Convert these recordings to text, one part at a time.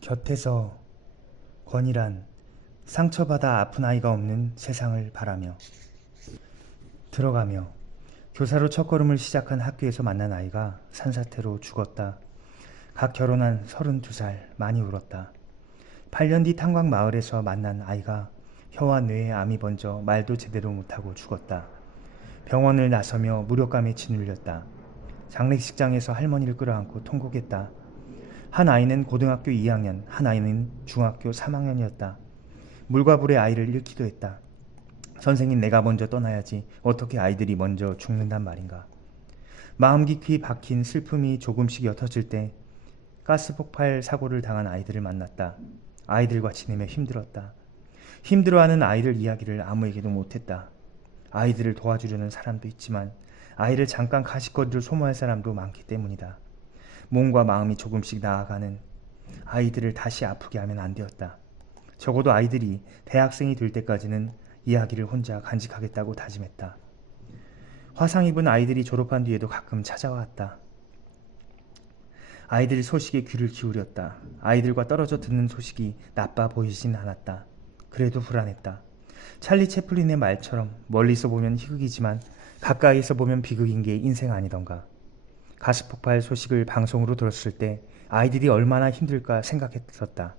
곁에서 권이란 상처받아 아픈 아이가 없는 세상을 바라며 들어가며 교사로 첫걸음을 시작한 학교에서 만난 아이가 산사태로 죽었다. 각 결혼한 32살 많이 울었다. 8년 뒤 탄광 마을에서 만난 아이가 혀와 뇌에 암이 번져 말도 제대로 못하고 죽었다. 병원을 나서며 무력감에 짓눌렸다. 장례식장에서 할머니를 끌어안고 통곡했다. 한 아이는 고등학교 2학년, 한 아이는 중학교 3학년이었다. 물과 불의 아이를 잃기도 했다. 선생님, 내가 먼저 떠나야지. 어떻게 아이들이 먼저 죽는단 말인가. 마음 깊이 박힌 슬픔이 조금씩 옅어질 때 가스 폭발 사고를 당한 아이들을 만났다. 아이들과 지내며 힘들었다. 힘들어하는 아이들 이야기를 아무에게도 못했다. 아이들을 도와주려는 사람도 있지만 아이를 잠깐 가십거리로 소모할 사람도 많기 때문이다. 몸과 마음이 조금씩 나아가는 아이들을 다시 아프게 하면 안 되었다. 적어도 아이들이 대학생이 될 때까지는 이야기를 혼자 간직하겠다고 다짐했다. 화상 입은 아이들이 졸업한 뒤에도 가끔 찾아왔다. 아이들 소식에 귀를 기울였다. 아이들과 떨어져 듣는 소식이 나빠 보이진 않았다. 그래도 불안했다. 찰리 채플린의 말처럼 멀리서 보면 희극이지만 가까이서 보면 비극인 게 인생 아니던가. 가스폭발 소식을 방송으로 들었을 때 아이들이 얼마나 힘들까 생각했었다.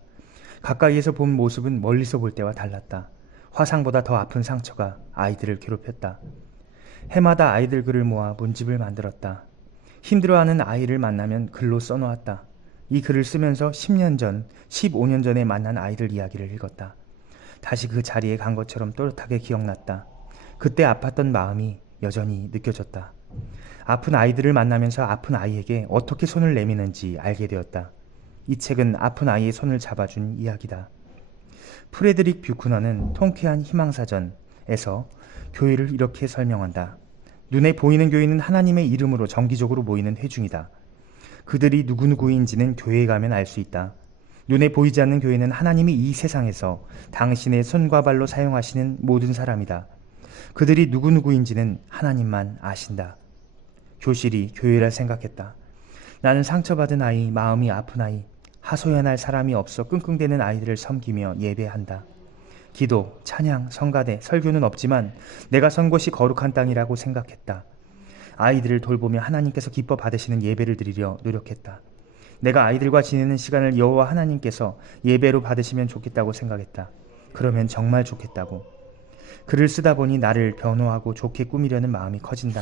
가까이에서 본 모습은 멀리서 볼 때와 달랐다. 화상보다 더 아픈 상처가 아이들을 괴롭혔다. 해마다 아이들 글을 모아 문집을 만들었다. 힘들어하는 아이를 만나면 글로 써놓았다. 이 글을 쓰면서 10년 전, 15년 전에 만난 아이들 이야기를 읽었다. 다시 그 자리에 간 것처럼 또렷하게 기억났다. 그때 아팠던 마음이 여전히 느껴졌다. 아픈 아이들을 만나면서 아픈 아이에게 어떻게 손을 내미는지 알게 되었다. 이 책은 아픈 아이의 손을 잡아준 이야기다. 프레드릭 뷰크너는 통쾌한 희망사전에서 교회를 이렇게 설명한다. 눈에 보이는 교회는 하나님의 이름으로 정기적으로 모이는 회중이다. 그들이 누구누구인지는 교회에 가면 알 수 있다. 눈에 보이지 않는 교회는 하나님이 이 세상에서 당신의 손과 발로 사용하시는 모든 사람이다. 그들이 누구누구인지는 하나님만 아신다. 교실이 교회라 생각했다. 나는 상처받은 아이, 마음이 아픈 아이, 하소연할 사람이 없어 끙끙대는 아이들을 섬기며 예배한다. 기도, 찬양, 성가대, 설교는 없지만 내가 선 곳이 거룩한 땅이라고 생각했다. 아이들을 돌보며 하나님께서 기뻐 받으시는 예배를 드리려 노력했다. 내가 아이들과 지내는 시간을 여호와 하나님께서 예배로 받으시면 좋겠다고 생각했다. 그러면 정말 좋겠다고. 글을 쓰다 보니 나를 변호하고 좋게 꾸미려는 마음이 커진다.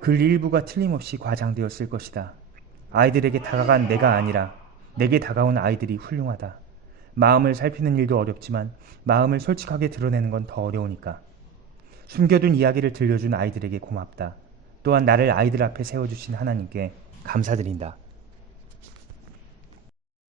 글 일부가 틀림없이 과장되었을 것이다. 아이들에게 다가간 내가 아니라 내게 다가온 아이들이 훌륭하다. 마음을 살피는 일도 어렵지만 마음을 솔직하게 드러내는 건 더 어려우니까. 숨겨둔 이야기를 들려준 아이들에게 고맙다. 또한 나를 아이들 앞에 세워주신 하나님께 감사드린다.